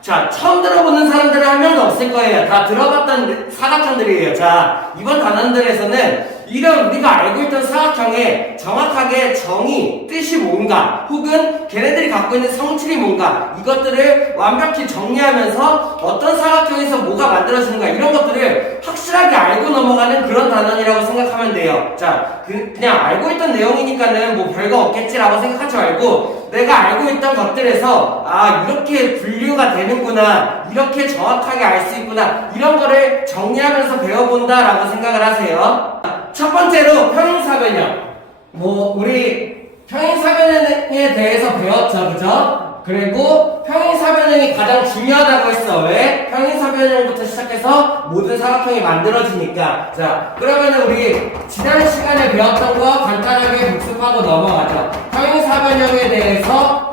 자, 처음 들어보는 사람들은 한 명도 없을 거예요. 다 들어봤던 사각형들이에요. 자, 이번 단원들에서는 이런 우리가 알고 있던 사각형의 정확하게 정의, 뜻이 뭔가, 혹은 걔네들이 갖고 있는 성질이 뭔가, 이것들을 완벽히 정리하면서 어떤 사각형에서 뭐가 만들어지는가, 이런 것들을 확실하게 알고 넘어가는 그런 단원이라고 생각하면 돼요. 자, 그냥 알고 있던 내용이니까는 뭐 별거 없겠지라고 생각하지 말고, 내가 알고 있던 것들에서 아, 이렇게 분류가 되는구나, 이렇게 정확하게 알 수 있구나, 이런 거를 정리하면서 배워본다라고 생각을 하세요. 첫 번째로 평행사변형. 뭐 우리 평행사변형에 대해서 배웠죠, 그죠? 그리고 평행사변형이 가장 중요하다고 했어. 왜? 평행사변형부터 시작해서 모든 사각형이 만들어지니까. 자, 그러면 우리 지난 시간에 배웠던 거 간단하게 복습하고 넘어가죠. 평행사변형에 대해서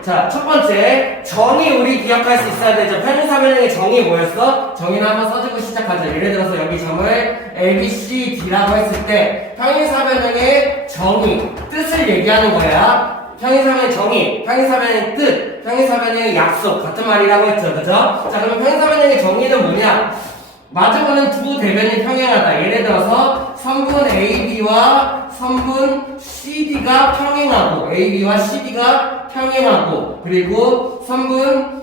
자, 첫 번째, 정의 우리 기억할 수 있어야 되죠. 평행사변형의 정의 뭐였어? 정의는 한번 써주고 시작하죠. 예를 들어서 여기 점을 A, B, C, D라고 했을 때 평행사변형의 정의, 뜻을 얘기하는 거야. 평행사변형의 정의, 평행사변형의 뜻, 평행사변형의 약속 같은 말이라고 했죠. 그죠? 자, 그러면 평행사변형의 정의는 뭐냐? 마주보는 두 대변이 평행하다. 예를 들어서 선분 AB와 선분 CD가 평행하고, AB와 CD가 평행하고, 그리고 선분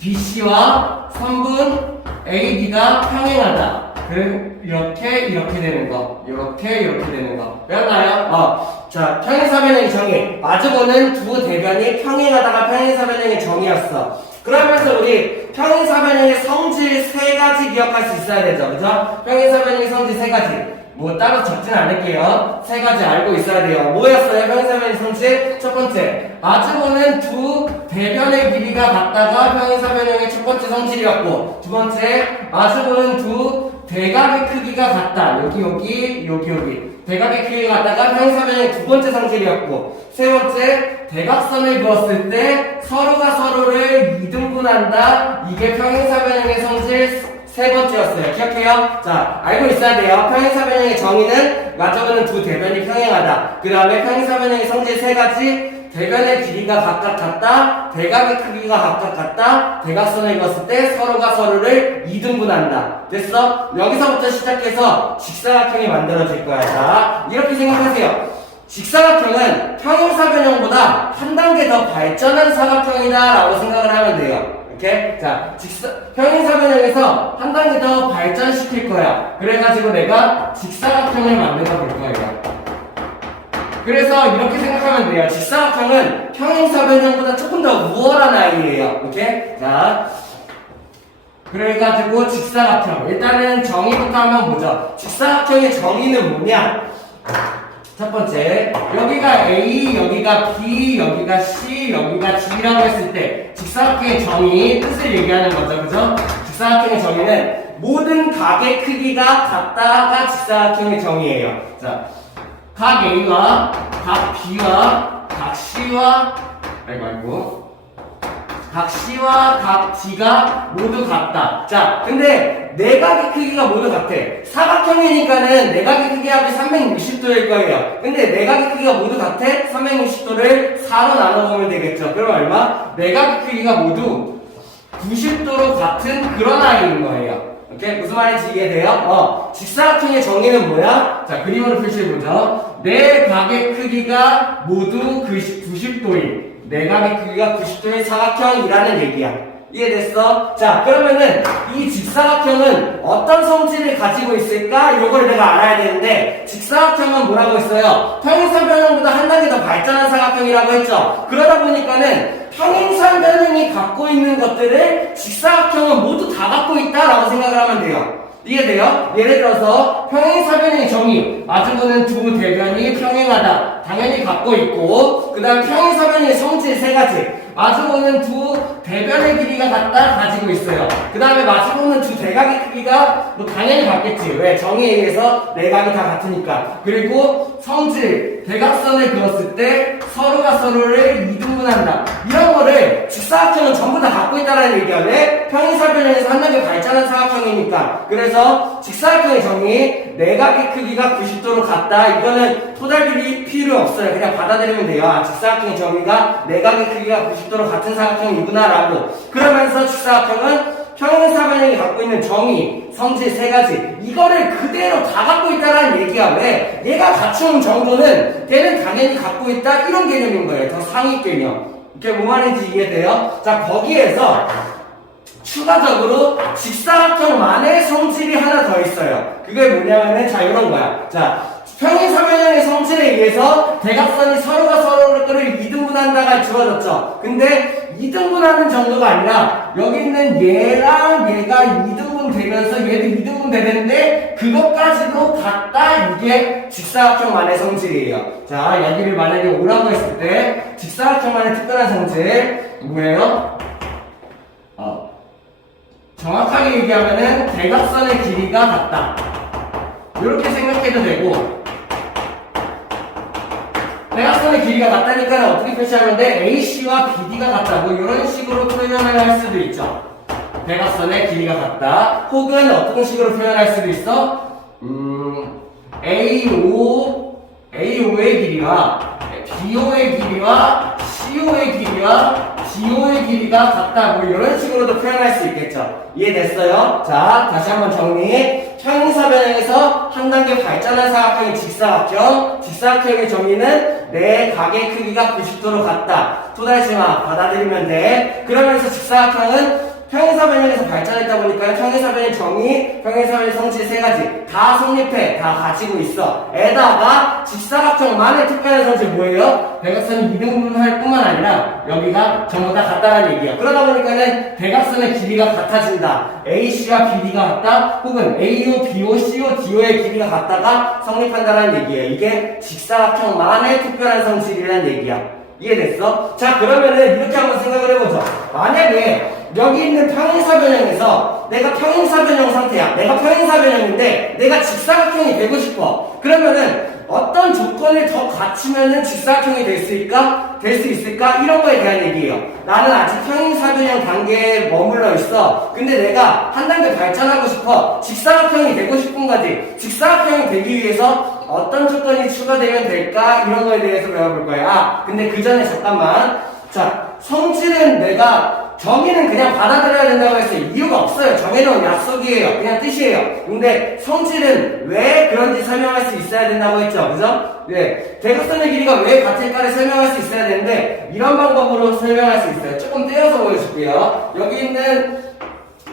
BC와 선분 AD가 평행하다. 그럼 이렇게 되는 거, 이렇게 되는 거. 외웠나요? 자, 평행사변형의 정의. 마주보는 두 대변이 평행하다가 평행사변형의 정의였어. 그러면서 우리 평행사변형의 성질 세 가지 기억할 수 있어야 되죠, 그죠? 평행사변형의 성질 세 가지. 뭐 따로 적진 않을게요. 세 가지 알고 있어야 돼요. 뭐였어요? 평행사변형의 성질? 첫 번째, 마주보는 두 대변의 길이가 같다가 평행사변형의 첫 번째 성질이었고, 두 번째, 마주보는 두 대각의 크기가 같다. 여기. 대각의 크기가 같다가 평행사변형의 두 번째 성질이었고, 세 번째, 대각선을 그었을 때 서로가 서로를 이등분한다. 이게 평행사변형의 성질 세 번째였어요. 기억해요? 자, 알고 있어야 돼요. 평행사변형의 정의는 마주보는 두 대변이 평행하다. 그 다음에 평행사변형의 성질 세 가지. 대변의 길이가 각각 같다. 대각의 크기가 각각 같다. 대각선을 그었을 때 서로가 서로를 이등분한다. 됐어? 여기서부터 시작해서 직사각형이 만들어질 거야. 자, 이렇게 생각하세요. 직사각형은 평행사변형보다 한 단계 더 발전한 사각형이다 라고 생각을 하면 돼요. 이렇게? 자, 평행사변형에서 한 단계 더 발전시킬 거야. 그래가지고 내가 직사각형을 만들어 볼 거예요. 그래서 이렇게 생각하면 돼요. 직사각형은 평행사변형보다 조금 더 우월한 아이예요. 이렇게? 자, 그래가지고 직사각형. 일단은 정의부터 한번 보죠. 직사각형의 정의는 뭐냐? 첫 번째, 여기가 A, 여기가 B, 여기가 C, 여기가 D라고 했을 때 직사각형의 정의, 뜻을 얘기하는 거죠. 그죠? 직사각형의 정의는 모든 각의 크기가 같다가 직사각형의 정의예요. 자, 각 A와 각 B와 각 C와 각 C와 각 D가 모두 같다. 자, 근데 내각의 크기가 모두 같아. 사각형이니까는 내각의 크기가 360도일 거예요. 근데 내각의 크기가 모두 같아? 360도를 4로 나눠보면 되겠죠. 그럼 얼마? 내각의 크기가 모두 90도로 같은 그런 아이인 거예요. 오케이? 무슨 말인지 이해돼요? 직사각형의 정의는 뭐야? 자, 그림으로 표시해보죠. 내 각의 크기가 모두 90도인, 내 각의 크기가 90도인 사각형이라는 얘기야. 이해됐어? 자, 그러면은 이 직사각형은 어떤 성질을 가지고 있을까? 요걸 내가 알아야 되는데, 직사각형은 뭐라고 했어요? 평행사변형보다 한 단계 더 발전한 사각형이라고 했죠. 그러다 보니까는 평행사변형이 갖고 있는 것들을 직사각형은 모두 다 갖고 있다라고 생각을 하면 돼요. 이해돼요? 예를 들어서 평행사변형의 정의, 마주보는 두 대변이 평행하다. 당연히 갖고 있고, 그 다음 평행사변형의 성질 세 가지. 마주보는 두 대변의 길이가 같다 가지고 있어요. 그 다음에 마주보는 두 대각의 크기가 뭐 당연히 같겠지. 왜? 정의에 의해서 네 각이 다 같으니까. 그리고 성질, 대각선을 그었을 때 서로가 서로를 이등분한다. 이런 거를 직사각형은 전부 다 갖고 있다는 얘기야. 왜? 평행사변형에서 한 단계 발전한 사각형이니까. 그래서 직사각형의 정의, 내각의 크기가 90도로 같다. 이거는 토달비리 필요 없어요. 그냥 받아들이면 돼요. 아, 직사각형의 정의가 내각의 크기가 90도로 같은 사각형이구나 라고. 그러면서 직사각형은 평행사변형이 갖고 있는 정의, 성질 세 가지 이거를 그대로 다 갖고 있다는 얘기야. 왜? 얘가 갖춘 정도는 걔는 당연히 갖고 있다 이런 개념인 거예요. 더 상위 개념. 이게 뭐 말인지 이해돼요? 자, 거기에서 추가적으로 직사각형만의 성질이 하나 더 있어요. 그게 뭐냐면은 자 이런 거야. 자, 평행사변형의 성질에 의해서 대각선이 서로가 서로를 이등분한다가 주어졌죠. 근데 이등분하는 정도가 아니라 여기 있는 얘랑 얘가 이등분 되면서 얘도 이등분 되는데 그것까지도 같다. 이게 직사각형만의 성질이에요. 자, 여기를 만약에 오라고 했을 때 직사각형만의 특별한 성질 뭐예요? 정확하게 얘기하면은 대각선의 길이가 같다. 이렇게 생각해도 되고, 대각선의 길이가 같다니까 어떻게 표시하면 돼? AC와 BD가 같다. 뭐 이런 식으로 표현을 할 수도 있죠. 대각선의 길이가 같다. 혹은 어떤 식으로 표현할 수도 있어? AO의 길이와 BO의 길이와 CO의 길이와 DO의 길이가 같다. 뭐 이런 식으로도 표현할 수 있겠죠. 이해됐어요? 자, 다시 한번 정리. 평행사변형에서 한 단계 발전한 사각형이 직사각형. 직사각형의 정의는 내 각의 크기가 90도로 같다. 토달심화 받아들이면 돼. 그러면서 직사각형은 평행사변형에서 발전했다 보니까 평행사변의 정의, 평행사변의 성질 세 가지 다 성립해, 다 가지고 있어. 에다가 직사각형만의 특별한 성질 뭐예요? 대각선이 이등분할 뿐만 아니라 여기가 전부 다 같다는 얘기야. 그러다 보니까는 대각선의 길이가 같아진다. AC와 BD가 같다. 혹은 AO, BO, CO, DO의 길이가 같다가 성립한다는 얘기예요. 이게 직사각형만의 특별한 성질이라는 얘기야. 이해됐어? 자, 그러면은 이렇게 한번 생각을 해보죠. 만약에 여기 있는 평행사변형에서 내가 평행사변형 상태야. 내가 평행사변형인데 내가 직사각형이 되고 싶어. 그러면은 어떤 조건을 더 갖추면은 직사각형이 될 수 있을까? 이런 거에 대한 얘기예요. 나는 아직 평행사변형 단계에 머물러 있어. 근데 내가 한 단계 발전하고 싶어. 직사각형이 되고 싶은 거지. 직사각형이 되기 위해서 어떤 조건이 추가되면 될까? 이런 거에 대해서 배워볼 거야. 근데 그 전에 잠깐만. 자, 성질은 내가 정의는 그냥 받아들여야 된다고 했어요. 이유가 없어요. 정의는 약속이에요. 그냥 뜻이에요. 근데 성질은 왜 그런지 설명할 수 있어야 된다고 했죠. 그죠? 네. 대각선의 길이가 왜 같을까를 설명할 수 있어야 되는데 이런 방법으로 설명할 수 있어요. 조금 떼어서 보여줄게요. 여기 있는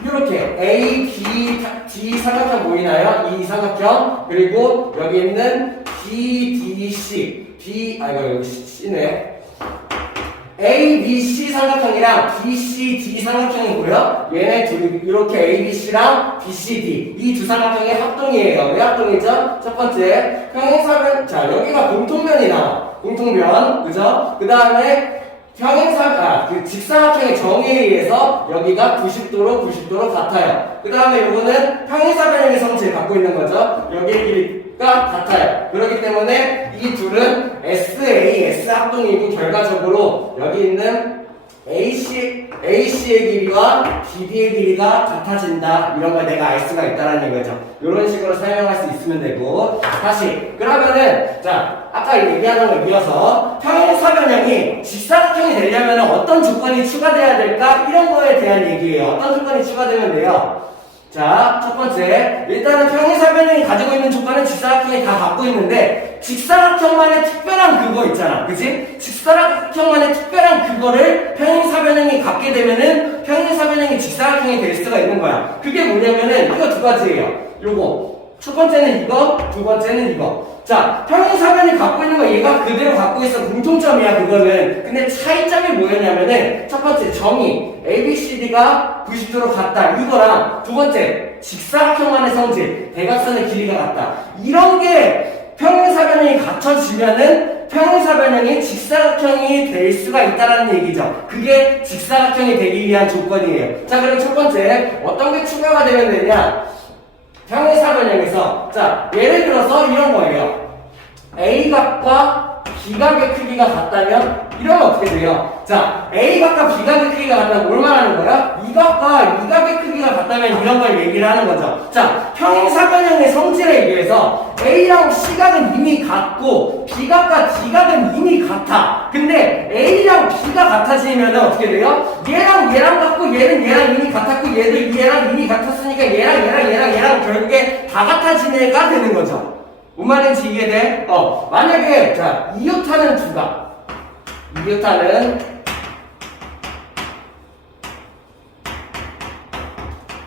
이렇게 A, B, D 삼각형 보이나요? 이 삼각형. 그리고 여기 있는 B, D, C. 이거 여기 C네. A, B, C 삼각형이랑 B, C, D 삼각형이고요. 얘네 둘이 이렇게 A, B, C랑 B, C, D 이 두 삼각형의 합동이에요. 왜 합동이죠? 첫 번째 평행사변. 자, 여기가 공통면이 나와. 공통면, 그죠? 그 다음에 직사각형의 정의에 의해서 여기가 90도로 같아요. 그 다음에 이거는 평행사변형의 성질을 갖고 있는 거죠. 여기의 길이가 같아요. 그렇기 때문에 이 둘은 S 합동이고 결과적으로 여기 있는 AC의 길이와 BD의 길이가 같아진다. 이런 걸 내가 알 수가 있다는 얘기죠. 이런 식으로 설명할 수 있으면 되고. 다시 그러면은 자, 아까 얘기하는 거 이어서 평행사변형이 직사각형이 되려면 어떤 조건이 추가돼야 될까? 이런 거에 대한 얘기예요. 어떤 조건이 추가되면 돼요? 자, 첫 번째, 일단은 평행사변형이 가지고 있는 조건은 직사각형이 다 갖고 있는데 직사각형만의 특별한 그거 있잖아, 그치? 직사각형만의 특별한 그거를 평행사변형이 갖게 되면은 평행사변형이 직사각형이 될 수가 있는 거야. 그게 뭐냐면은 이거 두 가지예요. 요거 첫 번째는 이거, 두 번째는 이거. 자, 평행사변이 갖고 있는 거 얘가 그대로 갖고 있어. 공통점이야, 그거는. 근데 차이점이 뭐였냐면은 첫 번째 정의 ABCD가 90도로 같다. 이거랑 두 번째 직사각형만의 성질 대각선의 길이가 같다. 이런 게 평행사변형이 갖춰지면은 평행사변형이 직사각형이 될 수가 있다는 얘기죠. 그게 직사각형이 되기 위한 조건이에요. 자, 그럼 첫 번째 어떤 게 추가가 되면 되냐? 평행사변형에서 자, 예를 들어서 이런 거예요. A각과 B각의 크기가 같다면 이러면 어떻게 돼요? 자, A각과 B각의 크기가 같다면 뭘 말하는 거야? 이각과 이각의 크기가 같다면 이런 걸 얘기를 하는 거죠. 자, 평행사변형의 성질에 의해서 A랑 C각은 이미 같고 B각과 D각은 이미 같아. 근데 A랑 B가 같아지면 어떻게 돼요? 얘랑 얘랑 같고 얘는 얘랑 이미 같았고 얘도 얘랑 이미 같았으니까 얘랑 결국에 다 같아진 애가 되는 거죠. 뭔 말인지 이해돼? 만약에, 자, 이오타는 두각. 이오타는,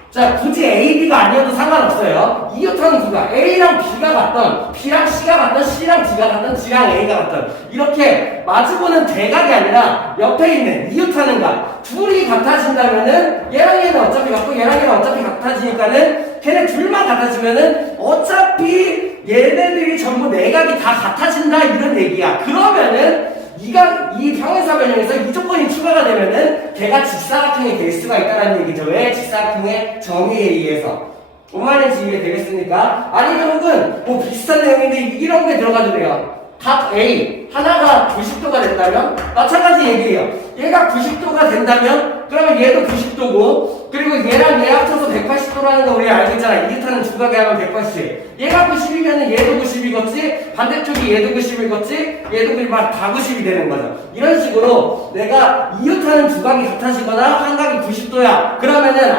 자, 굳이 A, B가 아니어도 상관없어요. 이오타는 두각. A랑 B가 같던, B랑 C가 같던, C랑 D가 같던, D랑 A가 같던. 이렇게 마주보는 대각이 아니라 옆에 있는 이오타는 각. 둘이 같아진다면은, 얘랑 얘는 어차피 같고, 얘랑 얘는 어차피 같아지니까는, 걔네 둘만 같아지면은, 어차피 얘네들이 전부 내각이 다 같아진다 이런 얘기야. 그러면은 이 평행사변형에서 이 조건이 추가가 되면은 걔가 직사각형이 될 수가 있다는 얘기죠. 왜? 직사각형의 정의에 의해서. 뭔 말인지 이해되겠습니까? 아니면 혹은 뭐 비슷한 내용인데 이런 게 들어가도 돼요. 각 A 하나가 90도가 된다면 마찬가지 얘기예요. 얘가 90도가 된다면 그러면 얘도 90도고 그리고 얘랑 얘 합쳐서 180도라는 거 우리 알고 있잖아. 이웃하는 두 가게 하면 180. 얘가 90이면 얘도 90이겠지. 반대쪽이 얘도 90이겠지. 얘도 다 90이 되는 거죠. 이런 식으로 내가 이웃하는 두 각이 같아지거나 한 각이 90도야. 그러면은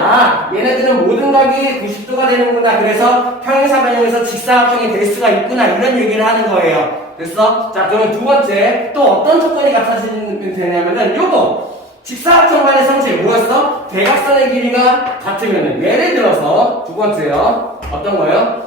얘네들은 모든 각이 90도가 되는구나. 그래서 평행사변형에서 직사각형이 될 수가 있구나. 이런 얘기를 하는 거예요. 됐어? 자, 그러면 두 번째 또 어떤 조건이 같아지면 되냐면은 요거 직사각형만의 성질 뭐였어? 대각선의 길이가 같으면은 예를 들어서 두 번째요. 어떤 거요?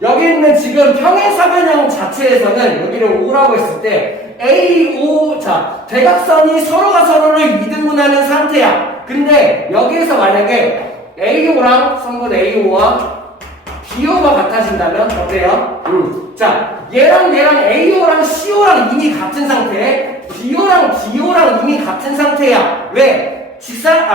여기 있는 지금 평행사변형 자체에서는 여기를 O라고 했을 때 A, O, 자 대각선이 서로가 서로를 2등분하는 상태야. 근데 여기에서 만약에 AO랑 성분 AO와 BO가 같아진다면 어때요? 자, 얘랑 AO랑 CO랑 이미 같은 상태에 BO랑 DO랑 이미 같은 상태야. 왜?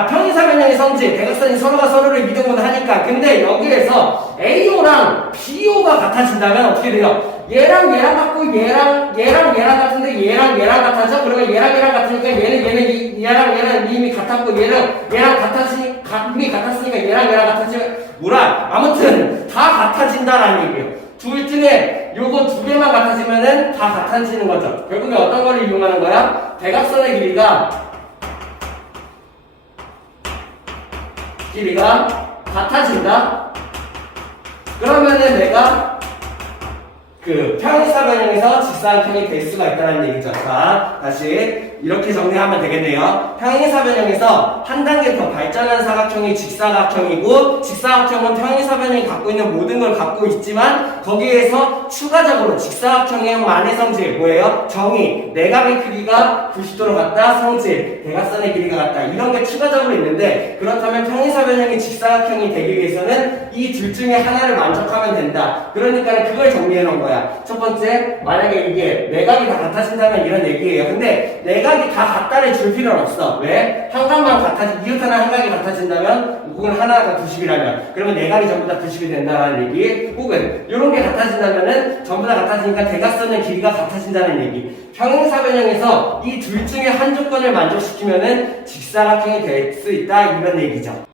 평행사변형의 성질, 대각선이 서로가 서로를 이등분하니까. 근데 여기에서 AO랑 BO가 같아진다면 어떻게 돼요? 얘랑 같고 얘랑 같은데 얘랑 같아져? 그러면 얘랑 같으니까 얘랑 이미 같았고 얘랑 이미 같았으니까 얘랑 같아지면 뭐라? 아무튼 다 같아진다라는 얘기예요. 둘 중에 요거 두 개만 같아지면은 다 같아지는 거죠. 결국에 어떤 거를 이용하는 거야? 대각선의 길이가 같아진다. 그러면은 내가 그 평행사변형에서 직사각형이 될 수가 있다는 얘기죠. 자, 다시 이렇게 정리하면 되겠네요. 평행사변형에서 한 단계 더 발전한 사각형이 직사각형이고 직사각형은 평행사변형이 갖고 있는 모든 걸 갖고 있지만 거기에서 추가적으로 직사각형의 성질 뭐예요? 정의, 내각의 크기가 90도로 같다, 성질, 대각선의 길이가 같다 이런 게 추가적으로 있는데 그렇다면 평행사변형이 직사각형이 되기 위해서는 이 둘 중에 하나를 만족하면 된다. 그러니까 그걸 정리해 놓은 거야. 첫 번째, 만약에 이게 내각이 다 같아진다면 이런 얘기예요. 근데 내각이 다 같다를 줄 필요는 없어. 왜? 한 각만 이웃하나 한 각이 같아진다면 혹은 하나가 90이라면 그러면 내각이 전부 다 90이 된다는 얘기. 혹은 이런 게 같아진다면은 전부 다 같아지니까 대각선의 길이가 같아진다는 얘기. 평행사변형에서 이 둘 중에 한 조건을 만족시키면은 직사각형이 될 수 있다 이런 얘기죠.